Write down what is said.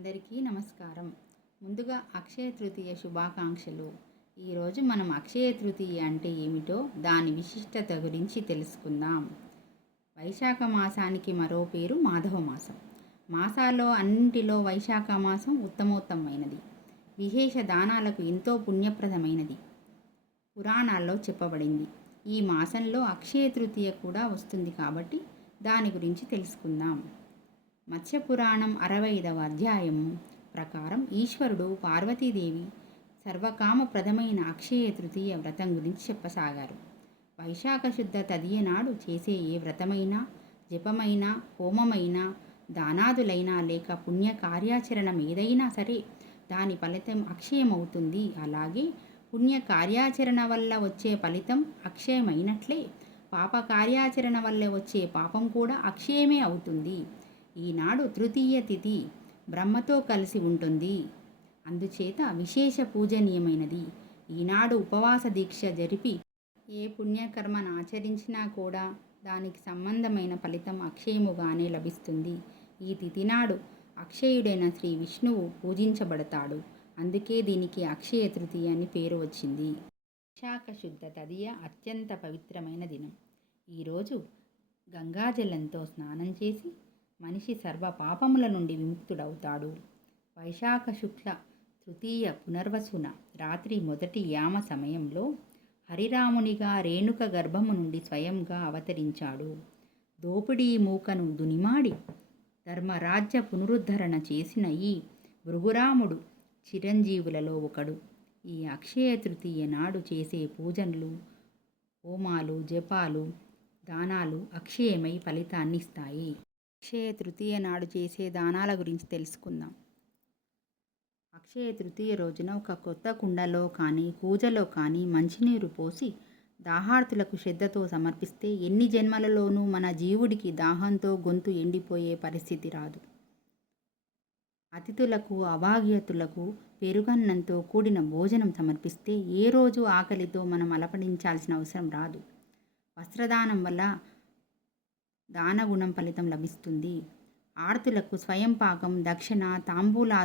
అందరికీ నమస్కారం. ముందుగా అక్షయ తృతీయ శుభాకాంక్షలు. ఈరోజు మనం అక్షయ తృతీయ అంటే ఏమిటో దాని విశిష్టత గురించి తెలుసుకుందాం. వైశాఖ మాసానికి మరో పేరు మాధవ మాసం. మాసాల్లో అన్నింటిలో వైశాఖ మాసం ఉత్తమోత్తమైనది. విశేష దానాలకు ఎంతో పుణ్యప్రదమైనది. పురాణాల్లో చెప్పబడింది. ఈ మాసంలో అక్షయ తృతీయ కూడా వస్తుంది కాబట్టి దాని గురించి తెలుసుకుందాం. మత్స్యపురాణం అరవై ఐదవ అధ్యాయము ప్రకారం ఈశ్వరుడు పార్వతీదేవి సర్వకామప్రదమైన అక్షయ తృతీయ వ్రతం గురించి చెప్పసాగారు. వైశాఖ శుద్ధ తదియ నాడు చేసే ఏ వ్రతమైనా జపమైనా హోమమైనా దానాదులైనా లేక పుణ్య కార్యాచరణం ఏదైనా సరే దాని ఫలితం అక్షయమవుతుంది. అలాగే పుణ్య కార్యాచరణ వల్ల వచ్చే ఫలితం అక్షయమైనట్లే పాప కార్యాచరణ వల్ల వచ్చే పాపం కూడా అక్షయమే అవుతుంది. ఈనాడు తృతీయ తిథి బ్రహ్మతో కలిసి ఉంటుంది. అందుచేత విశేష పూజనీయమైనది. ఈనాడు ఉపవాస దీక్ష జరిపి ఏ పుణ్యకర్మను ఆచరించినా కూడా దానికి సంబంధమైన ఫలితం అక్షయముగానే లభిస్తుంది. ఈ తిథి నాడు అక్షయుడైన శ్రీ విష్ణువు పూజించబడతాడు. అందుకే దీనికి అక్షయ తృతీయ అని పేరు వచ్చింది. విశాఖ శుద్ధ తదియ అత్యంత పవిత్రమైన దినం. ఈరోజు గంగాజలంతో స్నానం చేసి మనిషి సర్వ పాపముల నుండి విముక్తుడవుతాడు. వైశాఖ శుక్ల తృతీయ పునర్వసున రాత్రి మొదటి యామ సమయంలో హరిరామునిగా రేణుక గర్భము నుండి స్వయంగా అవతరించాడు. దోపిడీ మూకను దునిమాడి ధర్మరాజ్య పునరుద్ధరణ చేసిన ఈ భృగురాముడు చిరంజీవులలో ఒకడు. ఈ అక్షయ తృతీయ నాడు చేసే పూజలు హోమాలు జపాలు దానాలు అక్షయమై ఫలితాన్నిస్తాయి. అక్షయ తృతీయ నాడు చేసే దానాల గురించి తెలుసుకుందాం. అక్షయ తృతీయ రోజున ఒక కొత్త కుండలో కానీ కూజలో కానీ మంచినీరు పోసి దాహార్తులకు శ్రద్ధతో సమర్పిస్తే ఎన్ని జన్మలలోనూ మన జీవుడికి దాహంతో గొంతు ఎండిపోయే పరిస్థితి రాదు. అతిథులకు అభాగ్యతులకు పెరుగన్నంతో కూడిన భోజనం సమర్పిస్తే ఏ రోజు ఆకలితో మనం అలపడించాల్సిన అవసరం రాదు. వస్త్రదానం వల్ల దానగుణం ఫలితం లభిస్తుంది. ఆర్తులకు స్వయం పాకం దక్షిణ తాంబూలా